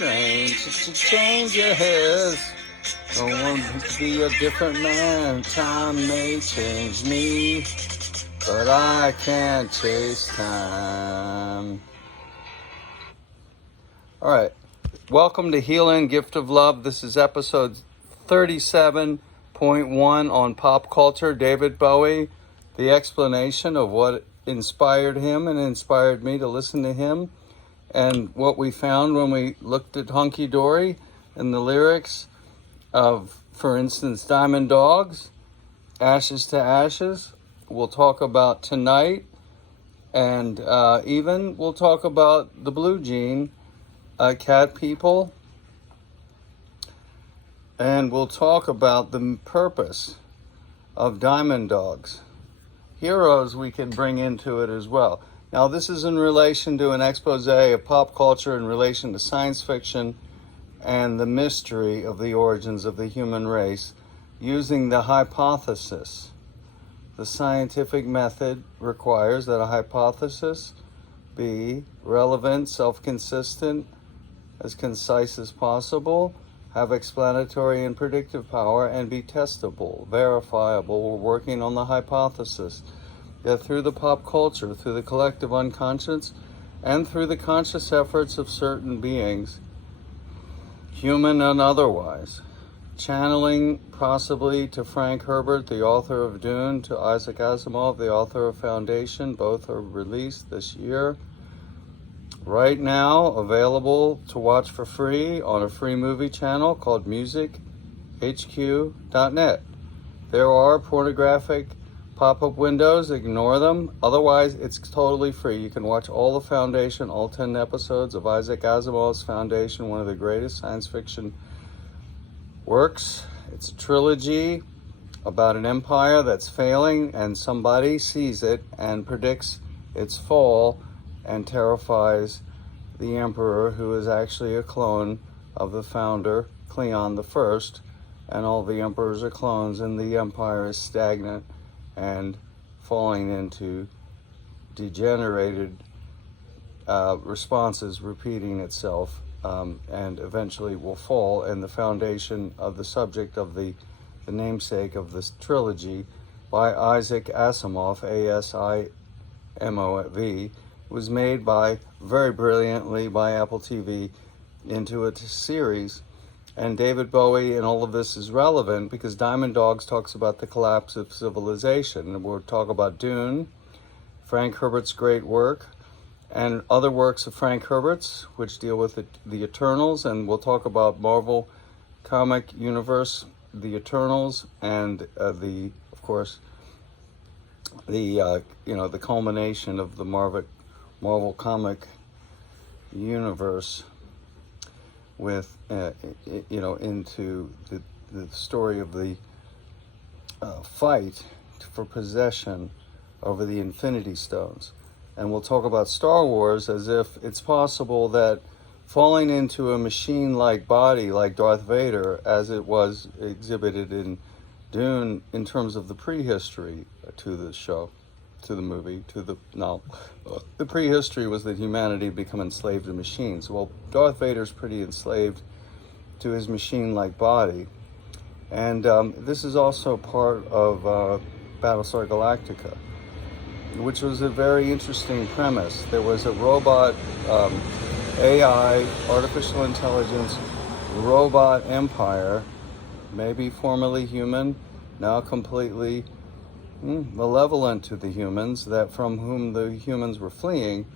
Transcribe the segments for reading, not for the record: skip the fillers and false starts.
strange. It's a change of hairs. I want to be a different man. Time may change me, but I can't chase time. All right. Welcome to Healing Gift of Love. This is episode 37.1 on pop culture. David Bowie, the explanation of what inspired him and inspired me to listen to him, and what we found when we looked at Hunky Dory and the lyrics of, for instance, Diamond Dogs, Ashes to Ashes. We'll talk about Tonight, and even we'll talk about the Blue Jean, Cat People, and we'll talk about the purpose of Diamond Dogs. Heroes we can bring into it as well. Now, this is in relation to an expose of pop culture in relation to science fiction and the mystery of the origins of the human race using the hypothesis. The scientific method requires that a hypothesis be relevant, self-consistent, as concise as possible, have explanatory and predictive power, and be testable, verifiable. We're working on the hypothesis that through the pop culture, through the collective unconscious, and through the conscious efforts of certain beings, human and otherwise, channeling possibly to Frank Herbert, the author of Dune, to Isaac Asimov, the author of Foundation. Both are released this year. Right now, available to watch for free on a free movie channel called musichq.net. There are pornographic pop-up windows, ignore them. Otherwise, it's totally free. You can watch all the Foundation, all 10 episodes of Isaac Asimov's Foundation, one of the greatest science fiction works. It's a trilogy about an empire that's failing, and somebody sees it and predicts its fall and terrifies the emperor, who is actually a clone of the founder, Cleon the First, and all the emperors are clones, and the empire is stagnant and falling into degenerated responses, repeating itself, and eventually will fall. And the foundation of the subject of the namesake of this trilogy by Isaac Asimov, A-S-I-M-O-V, was made very brilliantly by Apple TV into a series. And David Bowie and all of this is relevant because Diamond Dogs talks about the collapse of civilization. And we'll talk about Dune, Frank Herbert's great work, and other works of Frank Herbert's, which deal with the Eternals. And we'll talk about Marvel comic universe, the Eternals, and the culmination of the Marvel comic universe with into the story of the fight for possession over the Infinity Stones. And we'll talk about Star Wars as if it's possible that falling into a machine-like body like Darth Vader, as it was exhibited in Dune in terms of the prehistory to the show, to the movie, the prehistory was that humanity had become enslaved to machines. Well, Darth Vader's pretty enslaved to his machine-like body. And this is also part of Battlestar Galactica, which was a very interesting premise. There was a robot, AI, artificial intelligence, robot empire, maybe formerly human, now completely malevolent to the humans, that from whom the humans were fleeing.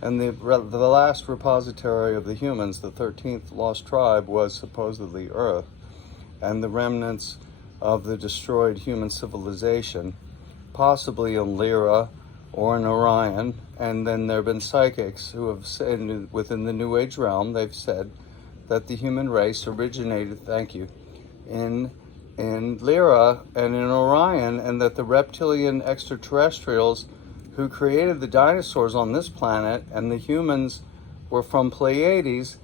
And the last repository of the humans, the 13th lost tribe, was supposedly Earth, and the remnants of the destroyed human civilization, possibly in Lyra or in Orion. And then there have been psychics who have said, within the New Age realm, they've said that the human race originated, in Lyra and in Orion, and that the reptilian extraterrestrials who created the dinosaurs on this planet and the humans were from Pleiades.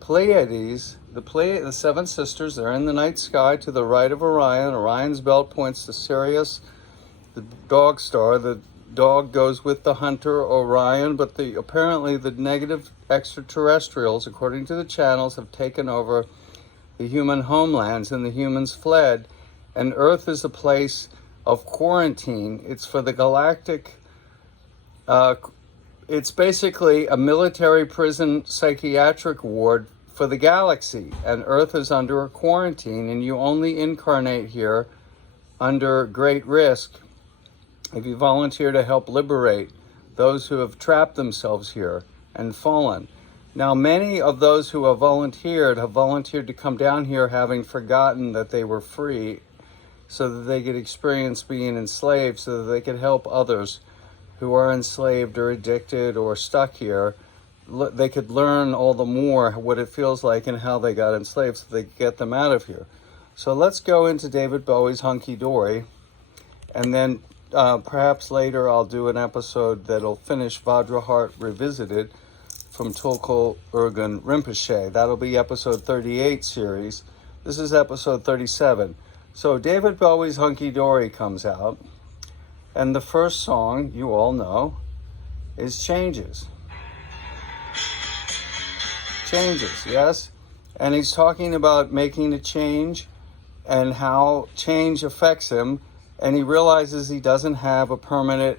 The seven sisters, they're in the night sky to the right of Orion. Orion's belt points to Sirius, the dog star, the dog goes with the hunter, Orion, but apparently the negative extraterrestrials, according to the channels, have taken over the human homelands and the humans fled. And Earth is a place of quarantine. It's for the galactic, it's basically a military prison psychiatric ward for the galaxy. And Earth is under a quarantine, and you only incarnate here under great risk if you volunteer to help liberate those who have trapped themselves here and fallen. Now, many of those who have volunteered to come down here having forgotten that they were free, so that they could experience being enslaved, so that they could help others who are enslaved or addicted or stuck here. They could learn all the more what it feels like and how they got enslaved, so they could get them out of here. So let's go into David Bowie's Hunky Dory, and then perhaps later I'll do an episode that'll finish Vajraheart Revisited from Tulku Urgyen Rinpoche. That'll be episode 38 series. This is episode 37. So David Bowie's Hunky Dory comes out, and the first song, you all know, is Changes. Changes, yes? And he's talking about making a change and how change affects him, and he realizes he doesn't have a permanent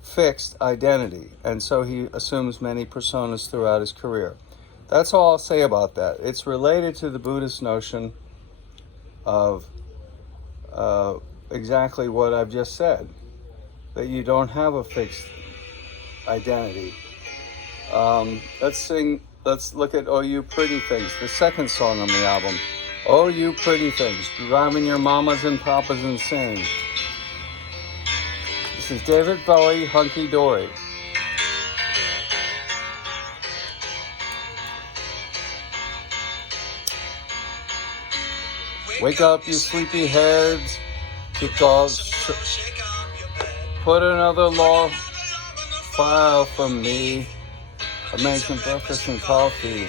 fixed identity, and so he assumes many personas throughout his career. That's all I'll say about that. It's related to the Buddhist notion of exactly what I've just said, that you don't have a fixed identity. Let's look at Oh You Pretty Things, the second song on the album. Oh You Pretty Things, driving your mamas and papas insane. This is David Bowie, Hunky Dory. Wake up, you sleepy heads. Kick off. Put another log file for me. I made some breakfast and coffee.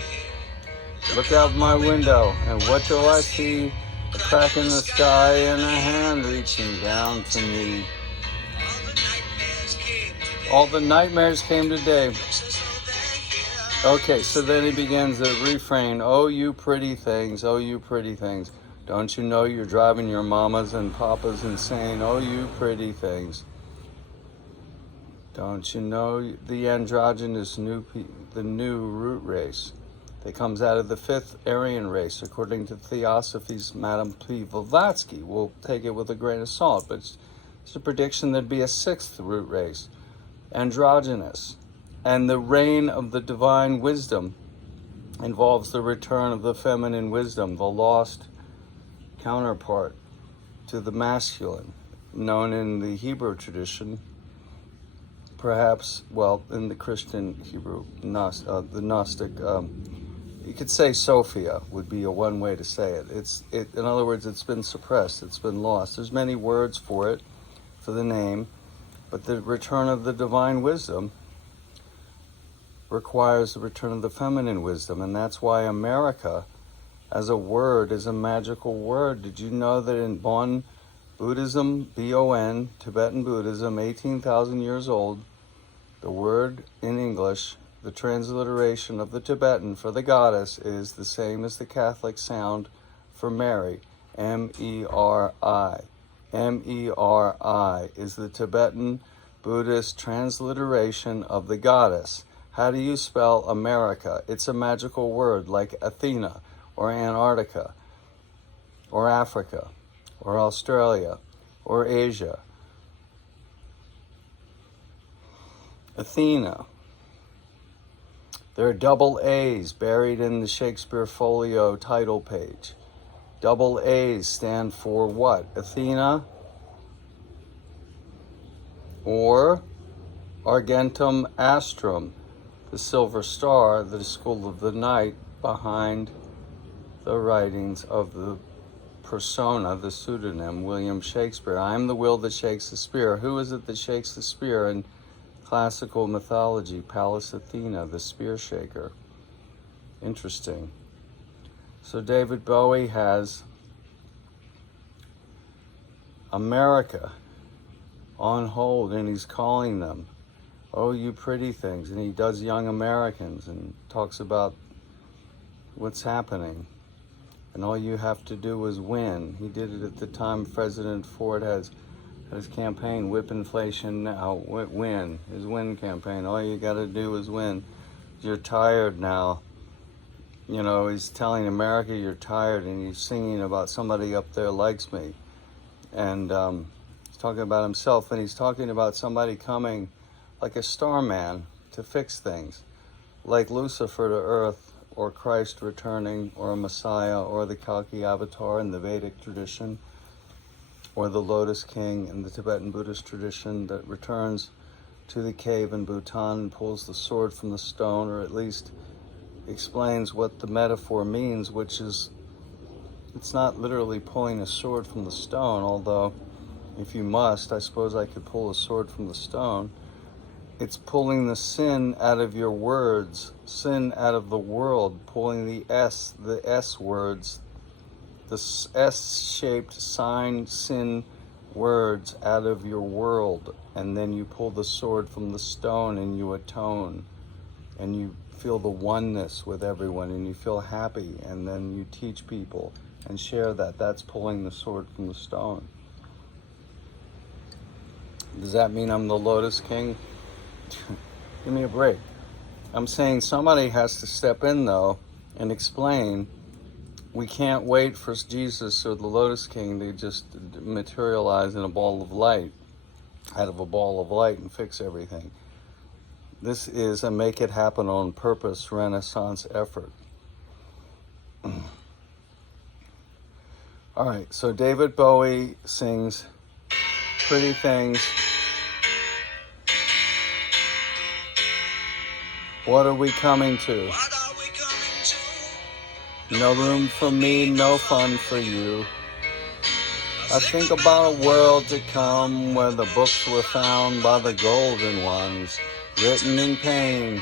Look out my window, and what do I see? A crack in the sky and a hand reaching down to me. All the nightmares came today. Okay, so then he begins the refrain. Oh, you pretty things, oh, you pretty things. Don't you know you're driving your mamas and papas insane? Oh, you pretty things. Don't you know the androgynous the new root race that comes out of the fifth Aryan race, according to Theosophy's Madame P. Blavatsky? We'll take it with a grain of salt, but it's a prediction there'd be a sixth root race, androgynous. And the reign of the divine wisdom involves the return of the feminine wisdom, the lost counterpart to the masculine, known in the Hebrew tradition, perhaps, well, in the Christian Hebrew, the Gnostic, you could say Sophia would be a one way to say it. In other words, it's been suppressed, it's been lost. There's many words for it, for the name, but the return of the divine wisdom requires the return of the feminine wisdom, and that's why America, as a word, is a magical word. Did you know that in Bon Buddhism, B-O-N, Tibetan Buddhism, 18,000 years old, the word in English, the transliteration of the Tibetan for the goddess, is the same as the Catholic sound for Mary, M-E-R-I. M-E-R-I is the Tibetan Buddhist transliteration of the goddess. How do you spell America? It's a magical word like Athena or Antarctica or Africa or Australia or Asia. Athena. There are double A's buried in the Shakespeare Folio title page. Double A's stand for what? Athena or Argentum Astrum, the silver star, the school of the night behind the writings of the persona, the pseudonym, William Shakespeare. I am the will that shakes the spear. Who is it that shakes the spear in classical mythology? Pallas Athena, the spear shaker. Interesting. So David Bowie has America on hold, and he's calling them, oh, you pretty things. And he does Young Americans and talks about what's happening. And all you have to do is win. He did it at the time President Ford had his campaign, whip inflation now, win, his win campaign. All you got to do is win. You're tired now. You know, he's telling America you're tired, and he's singing about somebody up there likes me. And he's talking about himself, and he's talking about somebody coming like a starman to fix things, like Lucifer to Earth, or Christ returning, or a Messiah, or the Kalki Avatar in the Vedic tradition, or the Lotus King in the Tibetan Buddhist tradition that returns to the cave in Bhutan and pulls the sword from the stone, or at least explains what the metaphor means, which is, it's not literally pulling a sword from the stone, although if you must, I suppose I could pull a sword from the stone. It's pulling the sin out of your words, sin out of the world, pulling the S words, the S-shaped sign sin words out of your world, and then you pull the sword from the stone and you atone, and you feel the oneness with everyone, and you feel happy, and then you teach people and share that. That's pulling the sword from the stone. Does that mean I'm the Lotus King? Give me a break. I'm saying somebody has to step in, though, and explain. We can't wait for Jesus or the Lotus King to just materialize in a ball of light, out of a ball of light, and fix everything. This is a make it happen on purpose Renaissance effort. All right, so David Bowie sings Pretty Things. What are we coming to? No room for me, no fun for you. I think about a world to come where the books were found by the golden ones, written in pain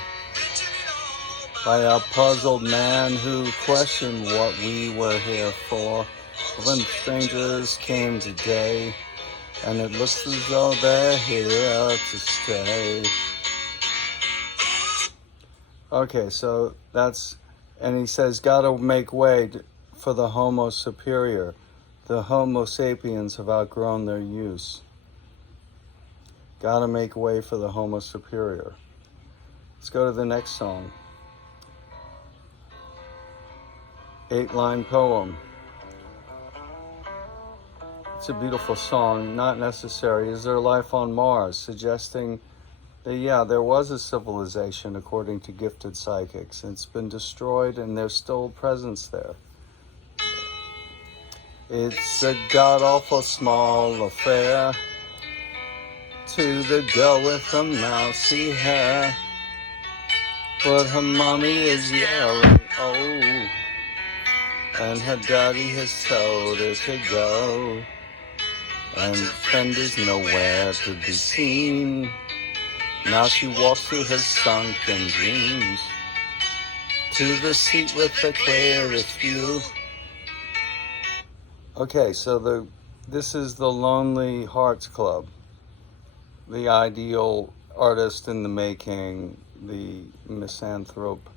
by a puzzled man who questioned what we were here for. When strangers came today, and it looks as though they're here to stay. Okay, so that's, and he says, gotta make way for the Homo superior. The Homo sapiens have outgrown their use. Gotta make way for the Homo superior. Let's go to the next song. 8-line poem. It's a beautiful song, not necessary. Is there life on Mars? Suggesting that, yeah, there was a civilization according to gifted psychics. It's been destroyed and there's still a presence there. It's a god-awful small affair to the girl with the mousy hair, but her mommy is yelling, oh, and her daddy has told her to go, and friend is nowhere to be seen. Now she walks through her sunken dreams to the seat with the clearest view. Okay, so this is the Lonely Hearts Club, the ideal artist in the making, the misanthropic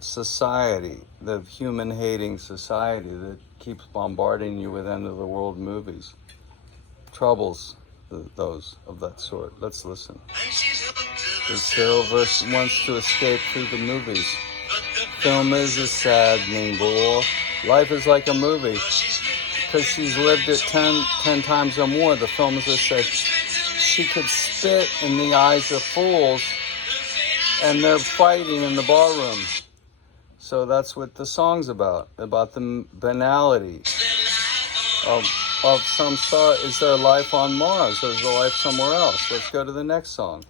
society, the human-hating society that keeps bombarding you with end-of-the-world movies. Troubles, those of that sort. Let's listen. The silver wants to escape through the movies. Film is a saddening bore. Life is like a movie. Because she's lived it 10 times or more. The filmmakers said she could spit in the eyes of fools, and they're fighting in the barroom. So that's what the song's about the banality of some sort. Is there life on Mars, or is there life somewhere else? Let's go to the next song.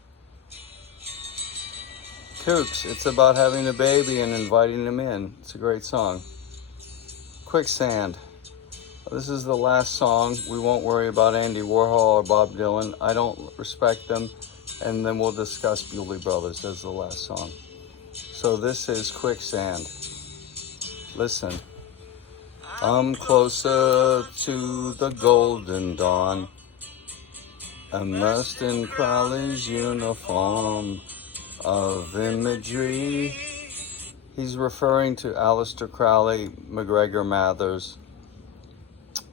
Kooks, it's about having a baby and inviting them in. It's a great song. Quicksand. This is the last song. We won't worry about Andy Warhol or Bob Dylan. I don't respect them. And then we'll discuss Bewley Brothers as the last song. So this is Quicksand. Listen. I'm closer to the golden dawn, immersed in Crowley's uniform of imagery. He's referring to Aleister Crowley, MacGregor Mathers,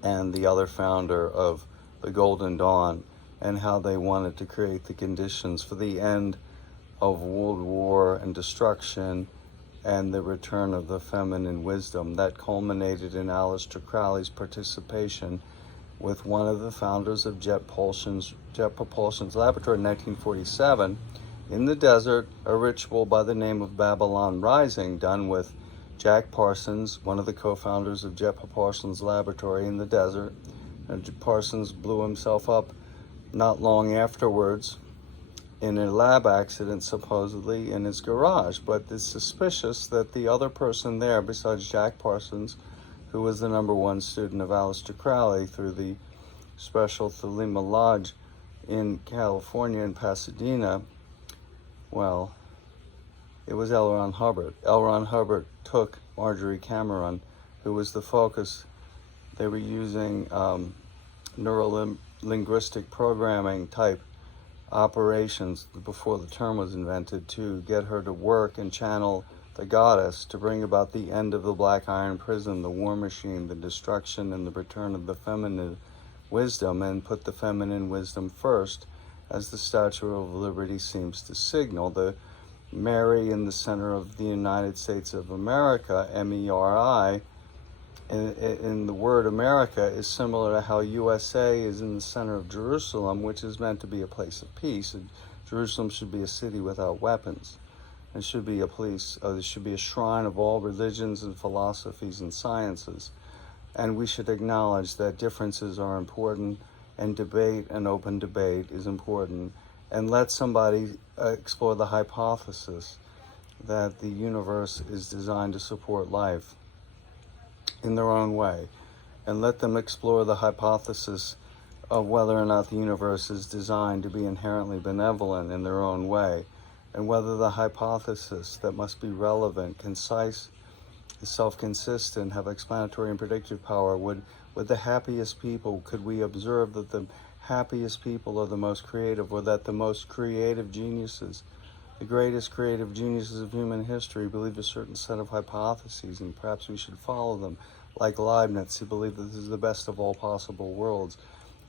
and the other founder of the Golden Dawn, and how they wanted to create the conditions for the end of world war and destruction and the return of the feminine wisdom. That culminated in Aleister Crowley's participation with one of the founders of Jet Propulsion's laboratory in 1947 in the desert, a ritual by the name of Babylon Rising, done with Jack Parsons, one of the co-founders of Jet Propulsion's laboratory in the desert. And Parsons blew himself up not long afterwards in a lab accident, supposedly in his garage. But it's suspicious that the other person there, besides Jack Parsons, who was the #1 student of Aleister Crowley through the Special Thelema Lodge in California, in Pasadena, well, it was L. Ron Hubbard. L. Ron Hubbard took Marjorie Cameron, who was the focus. They were using neuro-linguistic programming type operations before the term was invented to get her to work and channel the goddess to bring about the end of the Black Iron Prison, the war machine, the destruction and the return of the feminine wisdom, and put the feminine wisdom first, as the Statue of Liberty seems to signal. The Mary in the center of the United States of America, MERI, in the word America, is similar to how USA is in the center of Jerusalem, which is meant to be a place of peace. And Jerusalem should be a city without weapons. It should be it should be a shrine of all religions and philosophies and sciences. And we should acknowledge that differences are important, and debate and open debate is important. And let somebody explore the hypothesis that the universe is designed to support life in their own way, and let them explore the hypothesis of whether or not the universe is designed to be inherently benevolent in their own way, and whether the hypothesis that must be relevant, concise, self-consistent, have explanatory and predictive power. Would the happiest people, could we observe that the happiest people are the most creative, or that the most creative geniuses, the greatest creative geniuses of human history, believe a certain set of hypotheses, and perhaps we should follow them, like Leibniz, who believed that this is the best of all possible worlds,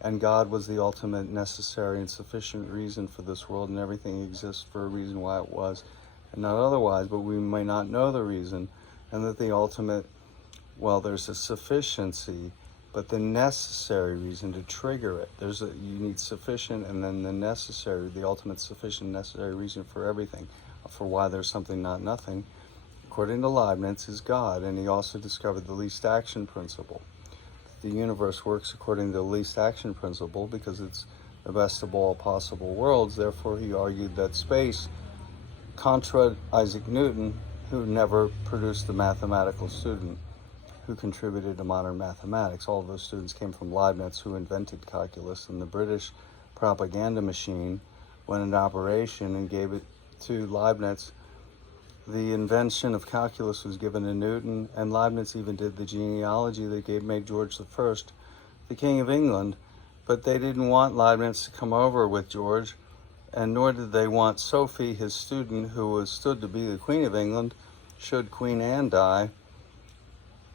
and God was the ultimate necessary and sufficient reason for this world, and everything exists for a reason why it was, and not otherwise, but we may not know the reason, and that the ultimate, well, there's a sufficiency, but the necessary reason to trigger it. You need sufficient, and then the ultimate sufficient necessary reason for everything, for why there's something, not nothing, according to Leibniz, is God. And he also discovered the least action principle. The universe works according to the least action principle because it's the best of all possible worlds. Therefore, he argued that space, contra Isaac Newton, who never produced a mathematical student who contributed to modern mathematics. All of those students came from Leibniz, who invented calculus, and the British propaganda machine went into operation and gave it to Leibniz. The invention of calculus was given to Newton, and Leibniz even did the genealogy that made George I the King of England, but they didn't want Leibniz to come over with George, and nor did they want Sophie, his student, who was stood to be the Queen of England, should Queen Anne die.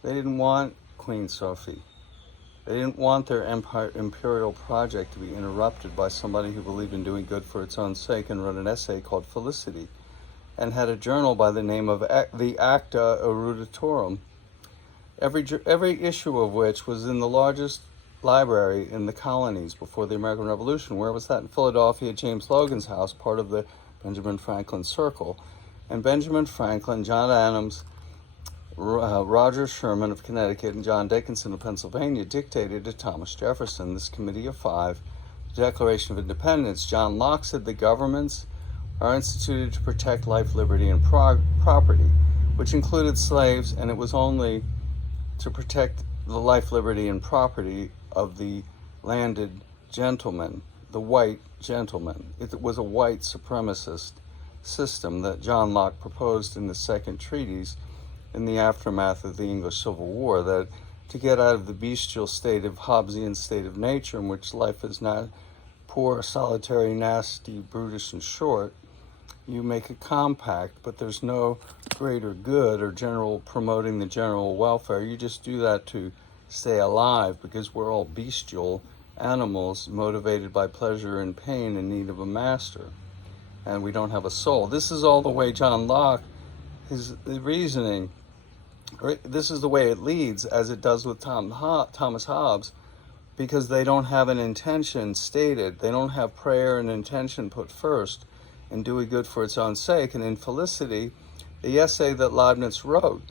They didn't want Queen Sophie. They didn't want their imperial project to be interrupted by somebody who believed in doing good for its own sake and wrote an essay called Felicity, and had a journal by the name of the Acta Eruditorum, every issue of which was in the largest library in the colonies before the American Revolution. Where was that? In Philadelphia, James Logan's house, part of the Benjamin Franklin Circle. And Benjamin Franklin, John Adams, Roger Sherman of Connecticut, and John Dickinson of Pennsylvania dictated to Thomas Jefferson, this Committee of Five, the Declaration of Independence. John Locke said the governments are instituted to protect life, liberty, and property, which included slaves, and it was only to protect the life, liberty, and property of the landed gentleman, the white gentleman. It was a white supremacist system that John Locke proposed in the Second Treatise in the aftermath of the English Civil War, that to get out of the bestial state of Hobbesian state of nature in which life is not poor, solitary, nasty, brutish, and short. You make a compact, but there's no greater good or general promoting the general welfare. You just do that to stay alive, because we're all bestial animals motivated by pleasure and pain in need of a master, and we don't have a soul. This is all the way John Locke, his reasoning, this is the way it leads, as it does with Thomas Hobbes, because they don't have an intention stated. They don't have prayer and intention put first in doing good for its own sake. And in Felicity, the essay that Leibniz wrote,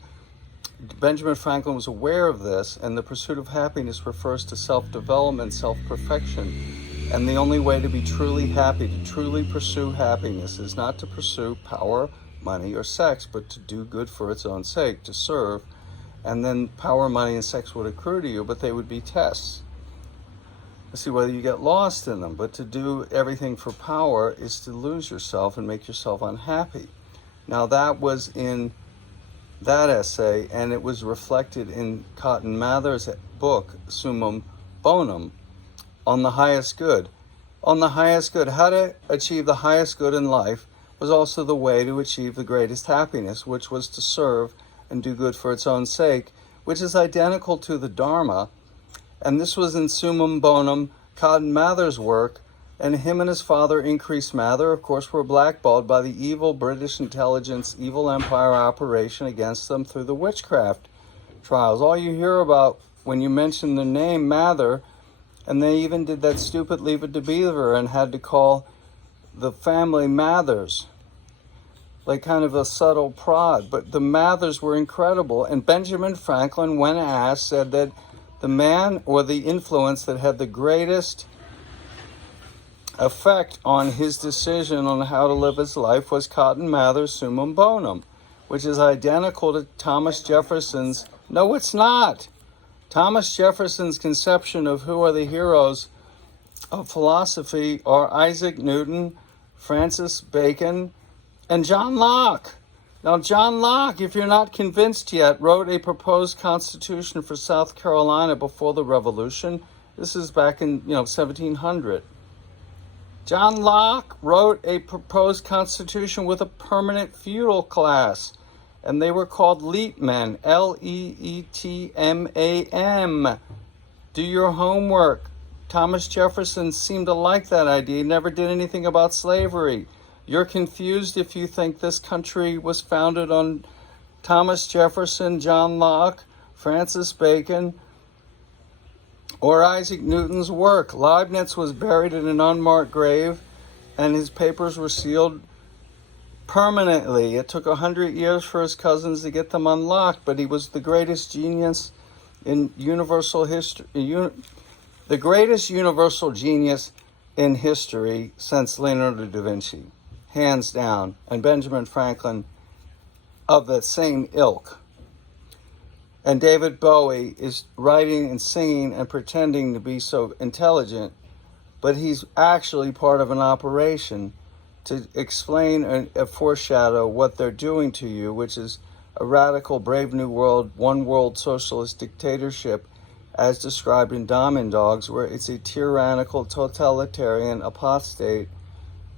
Benjamin Franklin was aware of this, and the pursuit of happiness refers to self-development, self-perfection. And the only way to be truly happy, to truly pursue happiness, is not to pursue power, money, or sex, but to do good for its own sake, to serve. And then power, money, and sex would accrue to you, but they would be tests to see whether you get lost in them. But to do everything for power is to lose yourself and make yourself unhappy. Now, that was in that essay, and it was reflected in Cotton Mather's book, Summum Bonum, on the highest good. On the highest good, how to achieve the highest good in life was also the way to achieve the greatest happiness, which was to serve and do good for its own sake, which is identical to the Dharma. And this was in Summum Bonum, Cotton Mather's work, and him and his father, Increase Mather, of course, were blackballed by the evil British intelligence, evil empire operation against them through the witchcraft trials. All you hear about when you mention the name Mather, and they even did that stupid Leave It to Beaver and had to call the family Mathers, like kind of a subtle prod. But the Mathers were incredible. And Benjamin Franklin, when asked, said that the man or the influence that had the greatest effect on his decision on how to live his life was Cotton Mather's Summum Bonum, which is identical to Thomas Jefferson's. No, it's not. Thomas Jefferson's conception of who are the heroes of philosophy are Isaac Newton, Francis Bacon, and John Locke. Now, John Locke, if you're not convinced yet, wrote a proposed constitution for South Carolina before the Revolution. This is back in 1700. John Locke wrote a proposed constitution with a permanent feudal class, and they were called leetmen, Leetmam. Do your homework. Thomas Jefferson seemed to like that idea. He never did anything about slavery. You're confused if you think this country was founded on Thomas Jefferson, John Locke, Francis Bacon, or Isaac Newton's work. Leibniz was buried in an unmarked grave, and his papers were sealed permanently. It took 100 years for his cousins to get them unlocked, but he was the greatest genius in universal history, the greatest universal genius in history since Leonardo da Vinci, hands down, and Benjamin Franklin of that same ilk. And David Bowie is writing and singing and pretending to be so intelligent, but he's actually part of an operation to explain and foreshadow what they're doing to you, which is a radical, brave new world, one world socialist dictatorship, as described in Diamond Dogs, where it's a tyrannical, totalitarian, apostate,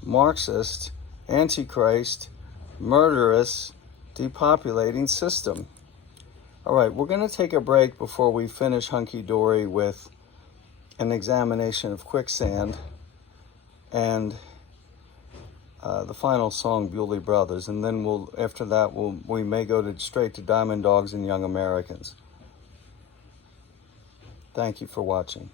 Marxist, antichrist, murderous, depopulating system. All right, we're going to take a break before we finish Hunky Dory with an examination of Quicksand and the final song, Bewley Brothers, and then after that we may go straight to Diamond Dogs and Young Americans. Thank you for watching.